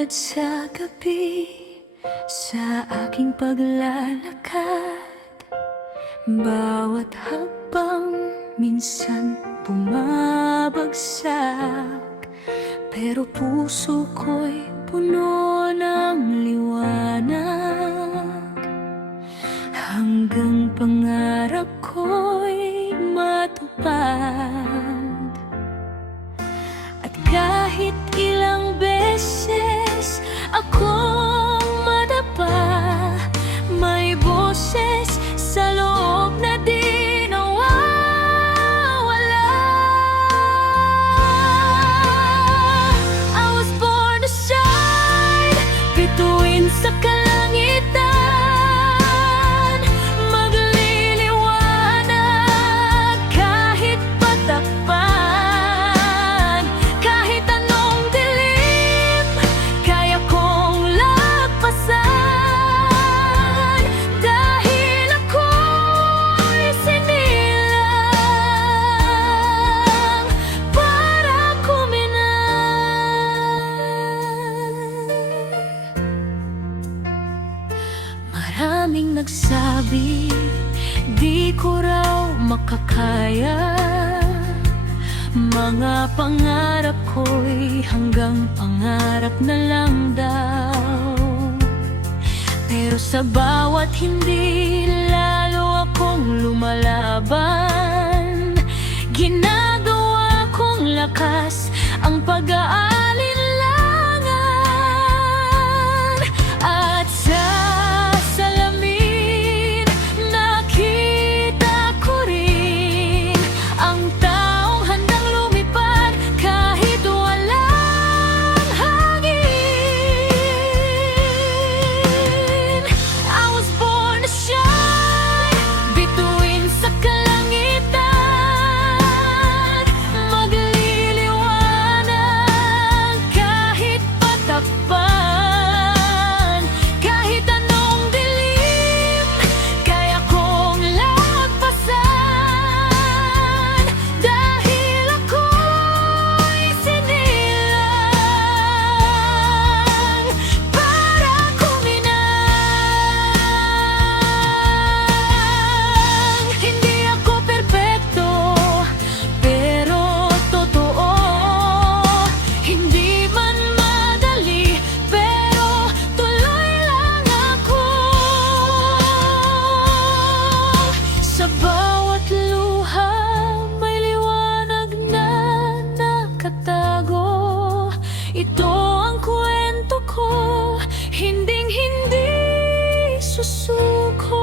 Tulad sa gabi, sa aking paglalakad, bawat hakbang minsan bumabagsak, pero puso ko'y puno ng liwanag, hanggang pangarap ko'y matupad. At kahit ilang beses akong madapa, may boses sa loob na di nawawala. I was born to shine, bituin sa kalangitan, magliliwanag kahit patakpan. Kahit anong dilim, kaya kong lagpasan, dahil ako'y sinilang para kuminang. Maraming nagsabi, di ko raw makakaya. Mga pangarap ko'y hanggang pangarap na lang daw. Pero sa bawat hindi, lalo akong lumalaban. Ginagawa kong lakas ang pag-aalinlangan. At sa salamin, nakita ko rin ang taong handang lumipad kahit walang hangin. I was born to shine, bituin sa kalangitan, magliliwanag kahit patakpan. Kahit anong dilim, kaya kong lagpasan, dahil ako'y sinilang para kuminang. Hindi ako perpekto, pero totoo. Hindi man madali, pero tuloy lang ako. Sa bawat luha, may liwanag na nakatago. Ito ang kwento ko, hinding-hindi susuko.